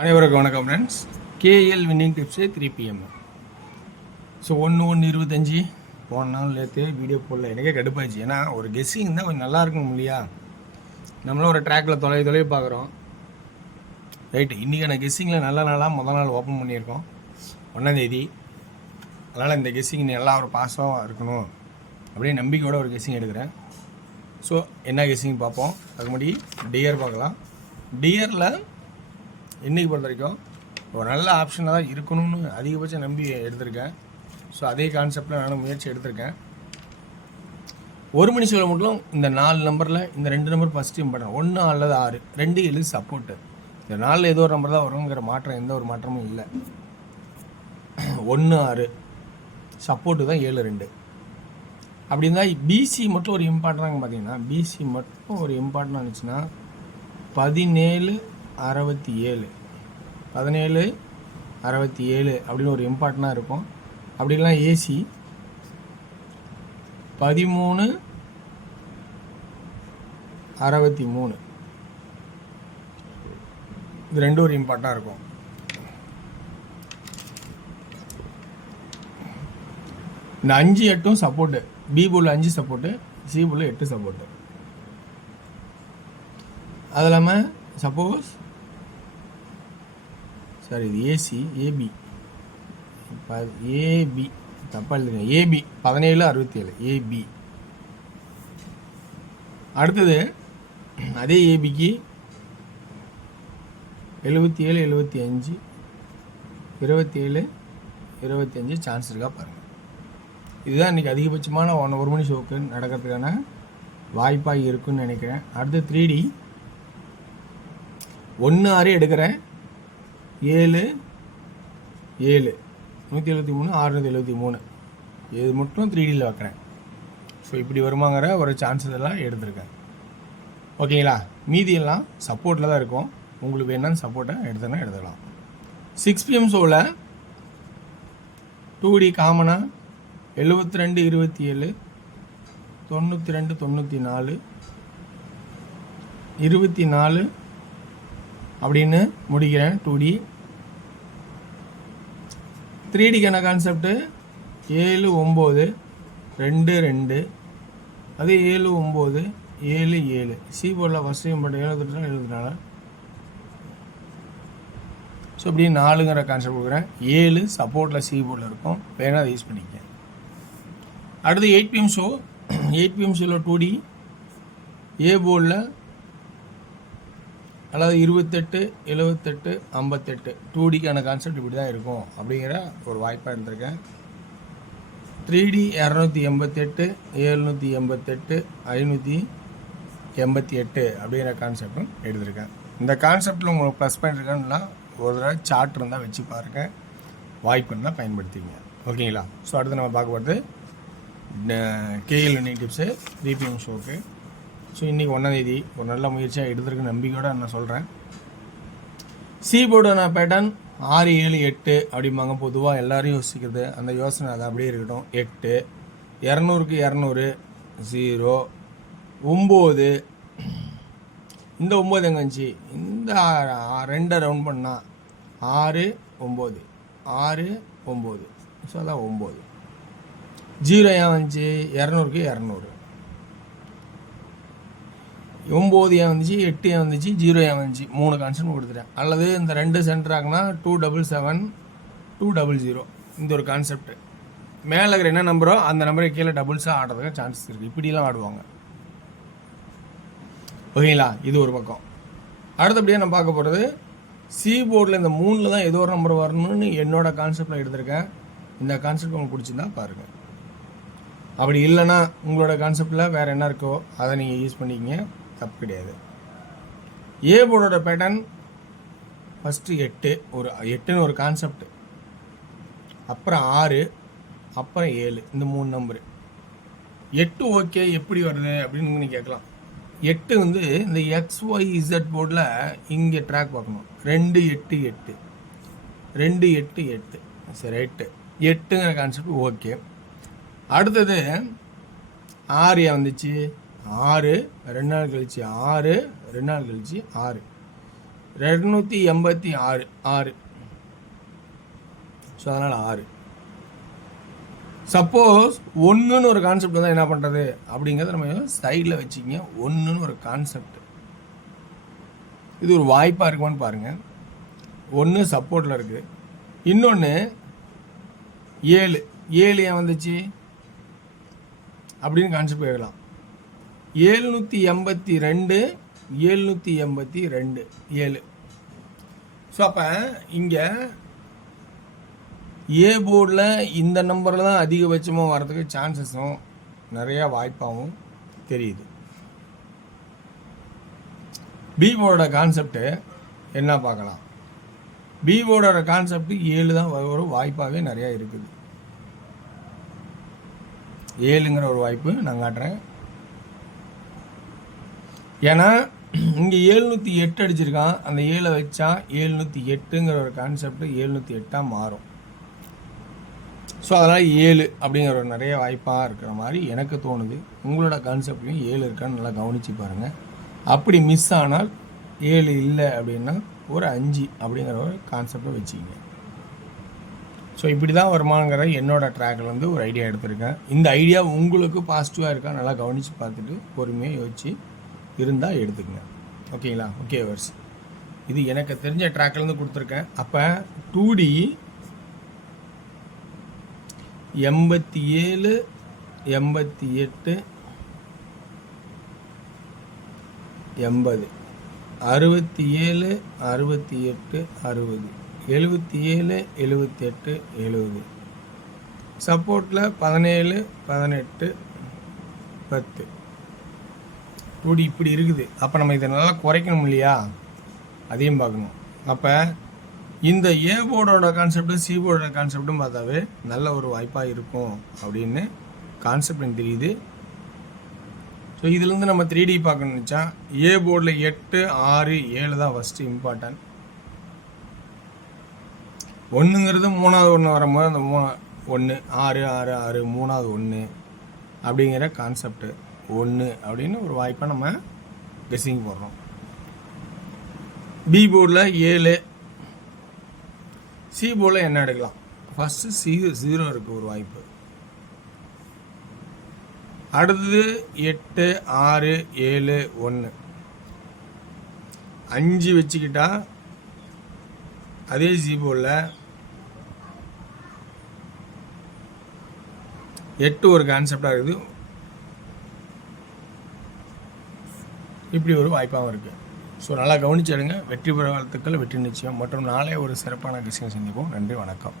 அனைவருக்கும் வணக்கம் friends. KL winning tips 3 PM. So 1/1/25 போன நாள் நேற்று வீடியோ போடல. எனக்கே கடுப்பாச்சு. ஏன்னா ஒரு கெஸ்ஸிங் தான் கொஞ்சம் நல்லா இருக்கும் இல்லையா? நம்மளும் ஒரு ட்ராக்கில் தொலை பார்க்குறோம். ரைட்டு, இன்றைக்கான கெஸ்ஸிங்கில் நல்ல நாளாக முதல் நாள் ஓப்பன் பண்ணியிருக்கோம் 1ஆம் தேதி. அதனால் இந்த கெஸ்ஸிங் நல்லா ஒரு பாஸாக இருக்கணும் அப்படின்னு நம்பிக்கையோட ஒரு கெஸ்ஸிங் எடுக்கிறேன். ஸோ என்ன கெஸ்ஸிங் பார்ப்போம். அதுக்கு முன்னாடி டியர் பார்க்கலாம். டியரில் இன்றைக்கி பொறுத்த வரைக்கும் ஒரு நல்ல ஆப்ஷனாக தான் இருக்கணும்னு அதிகபட்சம் நம்பி எடுத்திருக்கேன். ஸோ அதே கான்செப்டில் நானும் முயற்சி எடுத்திருக்கேன். ஒரு மணி சொல்ல மட்டும் இந்த 4 நம்பரில் இந்த 2 நம்பர் ஃபஸ்ட்டு இம்பார்ட்டன். 1 அல்லது 6, 2 7 சப்போர்ட்டு. இந்த 4 ஏதோ ஒரு நம்பர் தான் வருங்கிற மாற்றம் எந்த ஒரு மாற்றமும் இல்லை. 1 6 சப்போர்ட்டு தான் 7 2. அப்படி இருந்தால் பிசி மட்டும் ஒரு இம்பார்ட்டனாக பார்த்தீங்கன்னா, பிசி மட்டும் ஒரு இம்பார்ட்டனாக இருந்துச்சுன்னா 17 67 17 67 அப்படின்னு ஒரு இம்பார்ட்டனாக இருக்கும். அப்படி இல்லைனா ஏசி 13 63 இது ரெண்டும் ஒரு இம்பார்ட்டனாக இருக்கும். இந்த 5 8 சப்போர்ட்டு. பி போல் 5 சப்போர்ட்டு, சி போல் 8 சப்போர்ட்டு. அது இல்லாமல் சப்போஸ் சார் இது ஏசி ஏபி ஏபி தப்பாக எழுதுங்க. AB 17 67 AB. அடுத்தது அதே ஏபிக்கு 77 75 27 25 சான்ஸ் இருக்கா பாருங்கள். இதுதான் இன்றைக்கி அதிகபட்சமான 1 மணி ஷோக்கு நடக்கிறதுக்கான வாய்ப்பாக இருக்குன்னு நினைக்கிறேன். அடுத்து 3D 1 6 எடுக்கிறேன். 7 7 173 673 இது மட்டும் 3Dயில் வைக்கிறேன். ஸோ இப்படி வருமாங்கிற ஒரு சான்சஸ் எல்லாம் எடுத்திருக்கேன். ஓகேங்களா? மீதியெல்லாம் சப்போர்ட்டில் தான் இருக்கும். உங்களுக்கு வேணாலும் சப்போர்ட்டை எடுத்துக்கலாம். 6 PM ஷோவில் 2D காமனாக 72 27 92 94 24 அப்படின்னு முடிக்கிறேன். 2D 3Dக்கான கான்செப்டு 7 9 2 2 அது 7 9 7 7 சி போர்டில் ஃபஸ்ட்டு இம்பார்ட்டன் 78 74. ஸோ இப்படி 4ங்கிற கான்செப்ட் கொடுக்குறேன். 7 சப்போர்ட்டில் சி போர்டில் இருக்கும். வேணால் அதை யூஸ் பண்ணிக்க. அடுத்து 8 PM ஷோ. 8 PM ஷோவில் 2D ஏ போர்டில் அதாவது 28 78 58 2Dக்கான கான்செப்ட் இப்படி தான் இருக்கும் அப்படிங்கிற ஒரு வாய்ப்பாக இருந்திருக்கேன். 3D 288 788 588 அப்படிங்கிற கான்செப்டும் எடுத்திருக்கேன். இந்த கான்செப்டில் உங்களுக்கு ப்ளஸ் பாயிண்ட் இருக்கான்னா ஒரு தடவை சார்ட் இருந்தால் வச்சு பாருங்கள். வாய்ப்பு இருந்தால் பயன்படுத்திங்க. ஓகேங்களா? ஸோ அடுத்து நம்ம பார்க்க போகிறது கேஎல் வின்னிங் டிப்ஸு 3 PM ஷோக்கு. ஸோ இன்றைக்கி 1ஆம் தேதி ஒரு நல்ல முயற்சியாக எடுத்துருக்கு நம்பிக்கையோடு நான் சொல்கிறேன். சி போர்டான பேட்டர்ன் 6 7 8 அப்படிம்பாங்க. பொதுவாக எல்லோரும் யோசிக்கிறது அந்த யோசனை அது அப்படியே இருக்கட்டும். 8 200க்கு 200 0 9 இந்த 9 எங்கே இருந்துச்சு? இந்த 2 ரவுண்ட் பண்ணால் 6 9 6 9. ஸோ அதான் 9. 0 ஏன் வந்துச்சு? 200க்கு 200. 9 ஏன் வந்துச்சு? 8 ஏன் வந்துச்சு? 0 ஏன் வந்துச்சு? 3 கான்செப்ட் கொடுத்துட்டேன். அல்லது இந்த 2 சென்டராகனா 277 200 இந்த ஒரு கான்செப்ட். மேலே இருக்கிற என்ன நம்பரோ அந்த நம்பரை கீழே டபுள்ஸாக ஆடுறதுக்கு சான்சஸ் இருக்குது. இப்படிலாம் ஆடுவாங்க. ஓகேங்களா? இது ஒரு பக்கம். அடுத்தபடியாக நான் பார்க்க போகிறது சி போர்டில் இந்த 3ல் தான் ஏதோ ஒரு நம்பர் வரணும்னு என்னோட கான்செப்டில் எடுத்திருக்கேன். இந்த கான்செப்ட் உங்களுக்கு பிடிச்சிருந்தா பாருங்கள். அப்படி இல்லைன்னா உங்களோட கான்செப்டில் வேறு என்ன இருக்கோ அதை நீங்கள் யூஸ் பண்ணிக்கிங்க. தப்பு கிடையாது. ஏ போர்டோட பேட்டர்ன் ஃபஸ்ட்டு 8 ஒரு 8ன்னு ஒரு கான்செப்ட், அப்புறம் 6 அப்புறம் 7 இந்த 3 நம்பரு. 8 ஓகே எப்படி வருது அப்படின்னு நீங்கள் கேட்கலாம். 8 வந்து இந்த XYZ போர்டில் இங்கே ட்ராக் பார்க்கணும். 2 8 8 2 8 8 சரி 8ங்கிற கான்செப்ட் ஓகே. அடுத்தது 6 ஏன் வந்துச்சு? 6 2 நாள் கழிச்சு 6 2 நாள் கழிச்சு 6 286 6. ஸோ அதனால் 6. சப்போஸ் ஒன்றுன்னு ஒரு கான்செப்ட் தான் என்ன பண்ணுறது அப்படிங்கிறத நம்ம சைடில் வச்சுக்கிங்க. ஒன்றுன்னு ஒரு கான்செப்ட், இது ஒரு வாய்ப்பாக இருக்குமான்னு பாருங்கள். ஒன்று சப்போர்ட்டில் இருக்குது, இன்னொன்று 7 ஏன் வந்துச்சு அப்படின்னு கான்செப்ட் எழுதலாம். 782 782 7. ஸோ அப்போ இங்கே ஏ போர்டில் இந்த நம்பரில் தான் அதிகபட்சமாக வர்றதுக்கு சான்சஸும் நிறையா வாய்ப்பாகவும் தெரியுது. பி போர்டோட கான்செப்டு என்ன பார்க்கலாம். பி போர்டோட கான்செப்ட் 7 தான் ஒரு வாய்ப்பாகவே நிறையா இருக்குது. 7ங்கிற ஒரு வாய்ப்பு நான் காட்டுறேன். ஏன்னா இங்கே 708 அடிச்சிருக்கான், அந்த 7 வச்சா 708ங்கிற ஒரு கான்செப்ட் 708 மாறும். ஸோ அதனால் 7 அப்படிங்கிற ஒரு நிறைய வாய்ப்பாக இருக்கிற மாதிரி எனக்கு தோணுது. உங்களோட கான்செப்ட்லையும் 7 இருக்கான்னு நல்லா கவனித்து பாருங்கள். அப்படி மிஸ் ஆனால் 7 இல்லை அப்படின்னா ஒரு 5 அப்படிங்கிற ஒரு கான்செப்டை வச்சுக்கிங்க. ஸோ இப்படி தான் வருமானங்கிற என்னோடய ட்ராக்லேருந்து ஒரு ஐடியா எடுத்திருக்கேன். இந்த ஐடியா உங்களுக்கு பாசிட்டிவாக இருக்கா நல்லா கவனித்து பார்த்துட்டு பொறுமையாக யோசிச்சு இருந்தால் எடுத்துக்கங்க. ஓகேங்களா? ஓகே வர்ஸ், இது எனக்கு தெரிஞ்ச ட்ராக்லேருந்து கொடுத்துருக்கேன். அப்போ 2D 87 88 80 67 68 60 77 78 70. சப்போர்ட்டில் 17 18 10. 2D இப்படி இருக்குது. அப்போ நம்ம இதை நல்லா குறைக்கணும் இல்லையா, அதையும் பார்க்கணும். அப்போ இந்த ஏ போர்டோட கான்செப்டும் சி போர்டோட கான்செப்டும் பார்த்தாவே நல்ல ஒரு வாய்ப்பாக இருக்கும் அப்படின்னு கான்செப்ட் எனக்கு தெரியுது. ஸோ இதுலேருந்து நம்ம 3D பார்க்கணும்னு நினச்சா ஏ போர்டில் 8 6 7 தான் ஃபஸ்ட்டு இம்பார்ட்டன்ட். 1ங்கிறது 3வது 1 வரும்போது அந்த 1 6 6 6 3வது 1 அப்படிங்கிற கான்செப்ட் 1 அப்படின்னு ஒரு வாய்ப்பாக நம்ம கெஸ்ஸிங் போடுறோம். பி போர்டில் 7, சி போர்டில் என்ன எடுக்கலாம். ஃபஸ்ட்டு 0 இருக்குது ஒரு வாய்ப்பு. அடுத்தது 8 6 7 1 5 வச்சுக்கிட்டா அதே சி போர்டில் 8 ஒரு கான்செப்டாக இருக்குது. இப்படி ஒரு வாய்ப்பாகவும் இருக்குது. ஸோ நல்லா கவனிச்சிடுங்க. வெற்றி பெற வாழ்த்துக்கள், வெற்றி நிச்சயம். மற்றும் நாளே ஒரு சிறப்பான விஷயம் சந்திப்போம். நன்றி, வணக்கம்.